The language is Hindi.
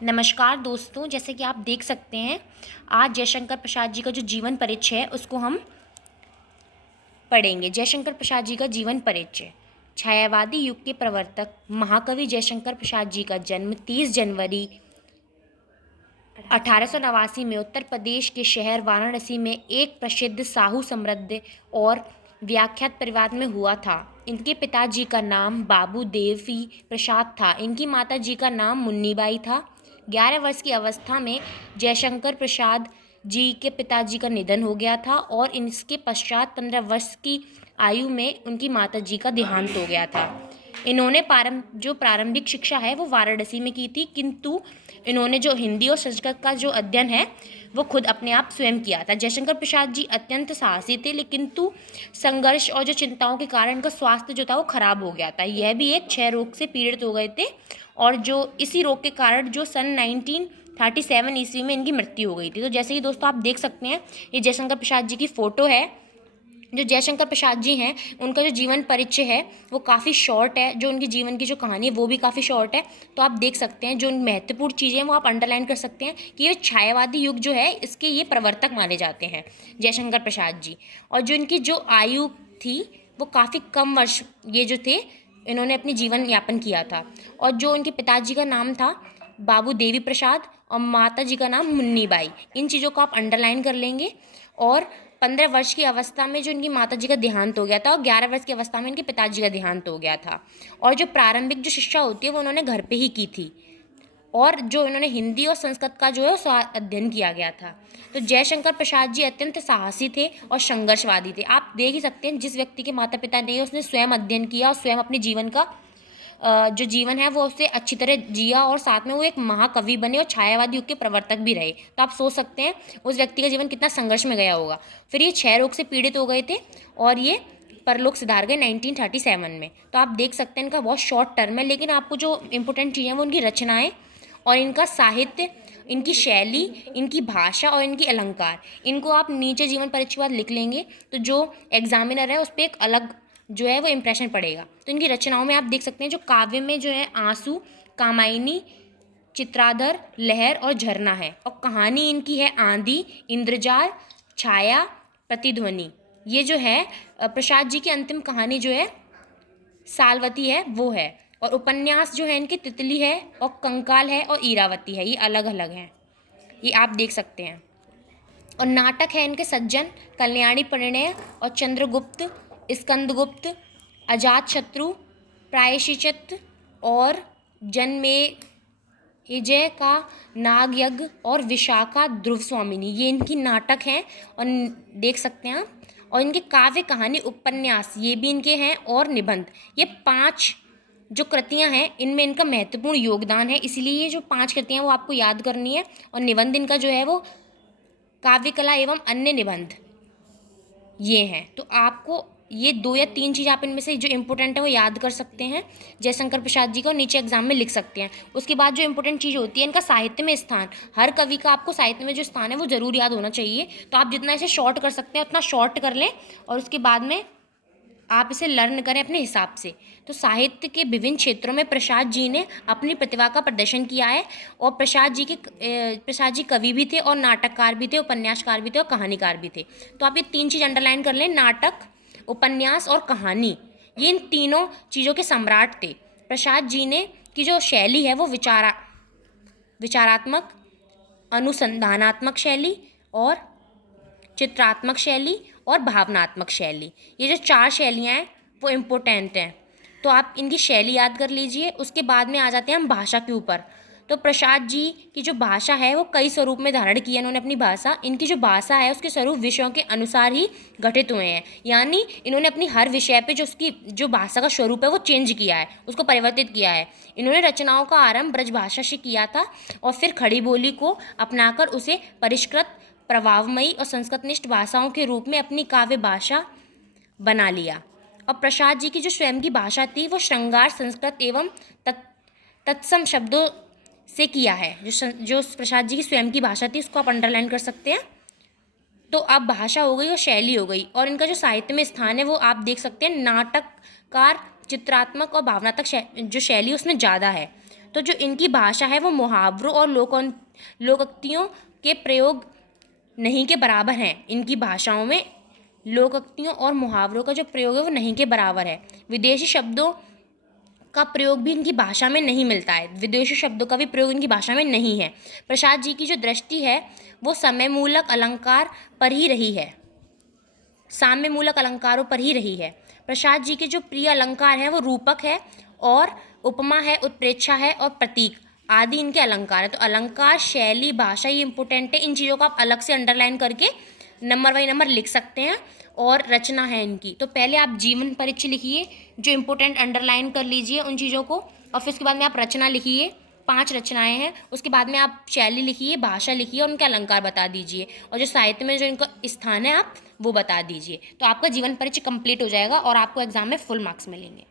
नमस्कार दोस्तों, जैसे कि आप देख सकते हैं आज जयशंकर प्रसाद जी का जो जीवन परिचय है उसको हम पढ़ेंगे। जयशंकर प्रसाद जी का जीवन परिचय। छायावादी युग के प्रवर्तक महाकवि जयशंकर प्रसाद जी का जन्म 30 जनवरी 1889 में उत्तर प्रदेश के शहर वाराणसी में एक प्रसिद्ध साहू समृद्ध और व्याख्यात परिवार में हुआ था। इनके पिताजी का नाम बाबू देवी प्रसाद था। इनकी माताजी का नाम मुन्नीबाई था। 11 वर्ष की अवस्था में जयशंकर प्रसाद जी के पिताजी का निधन हो गया था और इसके पश्चात 15 वर्ष की आयु में उनकी माताजी का देहांत हो गया था। इन्होंने प्रारंभिक शिक्षा है वो वाराणसी में की थी, किंतु इन्होंने जो हिंदी और संस्कृत का जो अध्ययन है वो खुद अपने आप स्वयं किया था। जयशंकर प्रसाद जी अत्यंत साहसी थे, लेकिन किंतु संघर्ष और जो चिंताओं के कारण इनका स्वास्थ्य जो था वो खराब हो गया था। यह भी एक क्षय रोग से पीड़ित हो गए थे और जो इसी रोग के कारण जो सन 1937 ईस्वी में इनकी मृत्यु हो गई थी। तो जैसे कि दोस्तों आप देख सकते हैं, ये जयशंकर प्रसाद जी की फ़ोटो है। जो जयशंकर प्रसाद जी हैं उनका जो जीवन परिचय है वो काफ़ी शॉर्ट है, जो उनकी जीवन की जो कहानी है वो भी काफ़ी शॉर्ट है। तो आप देख सकते हैं जो महत्वपूर्ण चीज़ें हैं वो आप अंडरलाइन कर सकते हैं कि ये छायावादी युग जो है इसके ये प्रवर्तक माने जाते हैं जयशंकर प्रसाद जी। और जो इनकी जो आयु थी वो काफ़ी कम वर्ष ये जो थे इन्होंने अपनी जीवन यापन किया था। और जो उनके पिताजी का नाम था बाबू देवी प्रसाद और माता जी का नाम मुन्नीबाई। इन चीज़ों को आप अंडरलाइन कर लेंगे। और 15 वर्ष की अवस्था में जो इनकी माता जी का देहांत हो गया था और 11 वर्ष की अवस्था में इनके पिताजी का देहांत हो गया था। और जो प्रारंभिक जो शिक्षा होती है वो उन्होंने घर पे ही की थी और जो इन्होंने हिंदी और संस्कृत का जो है उसका अध्ययन किया गया था। तो जयशंकर प्रसाद जी अत्यंत साहसी थे और संघर्षवादी थे। आप देख ही सकते हैं जिस व्यक्ति के माता पिता नहीं है उसने स्वयं अध्ययन किया और स्वयं अपने जीवन का जो जीवन है वो उससे अच्छी तरह जिया और साथ में वो एक महाकवि बने और छायावादी युग के प्रवर्तक भी रहे। तो आप सोच सकते हैं उस व्यक्ति का जीवन कितना संघर्ष में गया होगा। फिर ये क्षय रोग से पीड़ित हो गए थे और ये परलोक सिधार गए 1937 में। तो आप देख सकते हैं इनका बहुत शॉर्ट टर्म है, लेकिन आपको जो इंपॉर्टेंट चीज़ें हैं वो उनकी रचनाएँ और इनका साहित्य, इनकी शैली, इनकी भाषा और इनकी अलंकार, इनको आप नीचे जीवन परिचय के बाद लिख लेंगे तो जो एग्जामिनर है उस पर एक अलग जो है वो इम्प्रेशन पड़ेगा। तो इनकी रचनाओं में आप देख सकते हैं जो काव्य में जो है आंसू, कामायनी, चित्राधर, लहर और झरना है। और कहानी इनकी है आंधी, इंद्रजाल, छाया, प्रतिध्वनि। ये जो है प्रसाद जी की अंतिम कहानी जो है सालवती है वो है। और उपन्यास जो है इनकी तितली है और कंकाल है और ईरावती है, ये अलग अलग हैं, ये आप देख सकते हैं। और नाटक है इनके सज्जन, कल्याणी परिणय और चंद्रगुप्त, स्कंदगुप्त, अजातशत्रु, प्रायश्चित और जन्मेजय का नागयज्ञ और विशाखा ध्रुव स्वामिनी, ये इनकी नाटक हैं और देख सकते हैं आप। और इनके काव्य, कहानी, उपन्यास ये भी इनके हैं और निबंध, ये 5 जो कृतियां हैं इनमें इनका महत्वपूर्ण योगदान है। इसलिए ये जो 5 कृतियां वो आपको याद करनी है। और निबंध इनका जो है वो काव्य कला एवं अन्य निबंध ये हैं। तो आपको ये 2 या 3 चीज़ आप इनमें से जो इम्पोर्टेंट है वो याद कर सकते हैं जयशंकर प्रसाद जी को, नीचे एग्जाम में लिख सकते हैं। उसके बाद जो इम्पोर्टेंट चीज़ होती है इनका साहित्य में स्थान, हर कवि का आपको साहित्य में जो स्थान है वो ज़रूर याद होना चाहिए। तो आप जितना इसे शॉर्ट कर सकते हैं उतना शॉर्ट कर लें और उसके बाद में आप इसे लर्न करें अपने हिसाब से। तो साहित्य के विभिन्न क्षेत्रों में प्रसाद जी ने अपनी प्रतिभा का प्रदर्शन किया है। और प्रसाद जी कवि भी थे और नाटककार भी थे, उपन्यासकार भी थे और कहानीकार भी थे। तो आप ये 3 चीज़ अंडरलाइन कर लें, नाटक, उपन्यास और कहानी, ये इन तीनों चीज़ों के सम्राट थे। प्रसाद जी ने की जो शैली है वो विचारात्मक, अनुसंधानात्मक शैली और चित्रात्मक शैली और भावनात्मक शैली, ये जो 4 शैलियाँ हैं वो इम्पोर्टेंट हैं। तो आप इनकी शैली याद कर लीजिए। उसके बाद में आ जाते हैं हम भाषा के ऊपर। तो प्रसाद जी की जो भाषा है वो कई स्वरूप में धारण की है इन्होंने अपनी भाषा। इनकी जो भाषा है उसके स्वरूप विषयों के अनुसार ही गठित हुए हैं, यानी इन्होंने अपनी हर विषय पे जो उसकी जो भाषा का स्वरूप है वो चेंज किया है, उसको परिवर्तित किया है। इन्होंने रचनाओं का आरंभ ब्रजभाषा से किया था और फिर खड़ी बोली को अपनाकर उसे परिष्कृत, प्रभावमयी और संस्कृतनिष्ठ भाषाओं के रूप में अपनी काव्य भाषा बना लिया। और प्रसाद जी की जो स्वयं की भाषा थी वो श्रृंगार, संस्कृत एवं तत्सम शब्दों से किया है। जो प्रसाद जी की स्वयं की भाषा थी उसको आप अंडरलाइन कर सकते हैं। तो अब भाषा हो गई और शैली हो गई। और इनका जो साहित्य में स्थान है वो आप देख सकते हैं, नाटककार, चित्रात्मक और भावनात्मक जो शैली उसमें ज़्यादा है। तो जो इनकी भाषा है वो मुहावरों और लोकोक्तियों के प्रयोग नहीं के बराबर है। इनकी भाषाओं में लोकोक्तियों और मुहावरों का जो प्रयोग है वो नहीं के बराबर है। विदेशी शब्दों का प्रयोग भी इनकी भाषा में नहीं मिलता है। विदेशी शब्दों का भी प्रयोग इनकी भाषा में नहीं है। प्रसाद जी की जो दृष्टि है वो समयमूलक अलंकार पर ही रही है, साम्यमूलक अलंकारों पर ही रही है। प्रसाद जी के जो प्रिय अलंकार हैं वो रूपक है और उपमा है, उत्प्रेक्षा है और प्रतीक आदि इनके अलंकार है। तो अलंकार, शैली, भाषा ये इंपॉर्टेंट है। इन चीज़ों को आप अलग से अंडरलाइन करके नंबर बाई नंबर लिख सकते हैं। और रचना है इनकी, तो पहले आप जीवन परिचय लिखिए, जो इंपॉर्टेंट अंडरलाइन कर लीजिए उन चीज़ों को, और फिर उसके बाद में आप रचना लिखिए। 5 रचनाएं हैं। उसके बाद में आप शैली लिखिए, भाषा लिखिए और उनके अलंकार बता दीजिए, और जो साहित्य में जो इनका स्थान है आप वो बता दीजिए। तो आपका जीवन परिचय कंप्लीट हो जाएगा और आपको एग्जाम में फुल मार्क्स मिलेंगे।